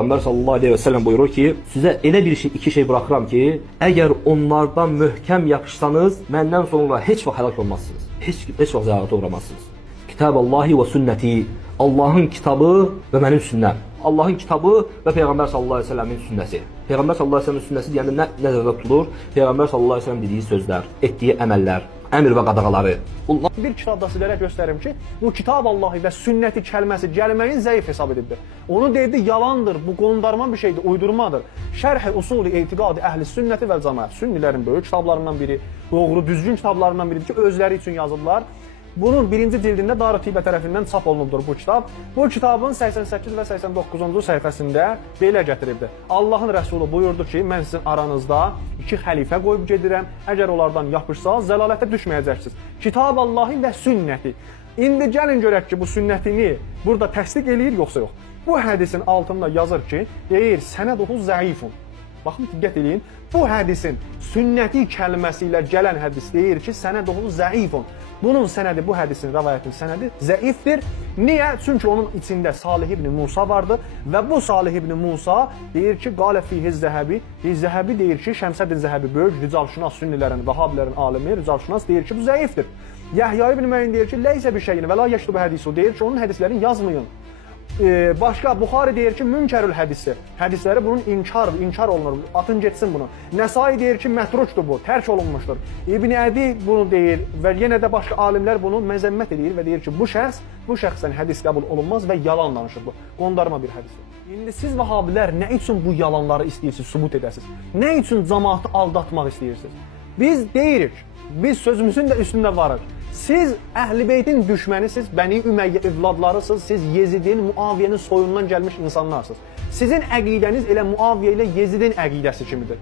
Peygamber sallallahu aleyhi ve sellem buyurur ki, size elə iki şey bırakıram ki, eğer onlardan möhkəm yapışsanız, məndən sonra heç vaxt həlak olmazsınız. Heç vaxt zəlalata uğramazsınız. Kitaballahi ve sünneti, Allah'ın kitabı ve benim sünnem. Allah'ın kitabı ve Peygamber sallallahu aleyhi ve sellemin sünnəsi. Peygamber sallallahu aleyhi ve sellemin sünnəsi deyəndə nə nəzərdə tutulur? Peygamber sallallahu aleyhi ve sellem dediği sözler, etdiyi əməllər, əmr və qadağaları. Bir kitabda sizlərə göstərim ki, bu kitab Allahı və sünnəti kəlməsi gəlməyin zəif hesab edilir. Onu deyildi, yalandır, bu qondarma bir şeydir, uydurmadır. Şərh-i usul-i etiqad-ı əhl-i sünnəti və cəmaət, sünnilərin böyük kitablarından biri, doğru, düzgün kitablarından biridir ki, özləri üçün yazıblar. Bunun birinci cildində Darü Tibə tərəfindən çap olunubdur bu kitab. Bu kitabın 88 və 89-cu səhifəsində belə gətiribdir. Allahın Rəsulu buyurdu ki, mən sizin aranızda iki xəlifə qoyub gedirəm. Əgər onlardan yapışsanız, zəlalətə düşməyəcəksiniz. Kitab Allahı və sünnəti. İndi gəlin görək ki, bu sünnətini burada təsdiq eləyir, yoxsa yox. Bu hədisin altında yazır ki, deyir, sənəduhu zəifun. Baxın, diqqət eləyin. Bu hədisin sünnəti kəlməsi ilə gələn hədis deyir ki, sənəduhu zəifun. Bunun sənədi, bu hədisin, rəvayətin sənədi zəifdir. Niyə? Çünki onun içində Salih ibn Musa vardı və bu Salih ibn Musa deyir ki, qalə fihi zəhəbi. Zəhəbi deyir ki, Şəmsəddin Zəhəbi böyük ricalşünas sünnilərin, vəhabilərin alimi, ricalşünas deyir ki, bu zəifdir. Yəhya ibn Müəyyən deyir ki, leysə bir şeyin və la yəktubu hədisu, deyir ki, onun hədislərini yazmayın. Başqa Buxari deyir ki, münkərül hədisdir. Hədisləri bunun inkar olunur, atın getsin bunu. Nəsai deyir ki, mətruçdur bu, tərk olunmuşdur. İbn Ədi bunu deyir və yenə də başqa alimlər bunu məzəmmət edir və deyir ki, bu şəxsdən hədis qəbul olunmaz və yalan danışır bu. Qondarma bir hədisdir. İndi siz vəhabilər nə üçün bu yalanları istəyirsiniz, sübut edəsiniz? Nə üçün cəmaatı aldatmaq istəyirsiniz? Biz deyirik, biz sözümüzün də üstündə varıq. Siz Əhl-i Beytin düşmənisiz, Bəni Ümeyyə evladlarısınız, siz Yezidin, Muaviyyənin soyundan gəlmiş insanlarsınız. Sizin əqidəniz elə Muaviyyə ilə Yezidin əqidəsi kimidir.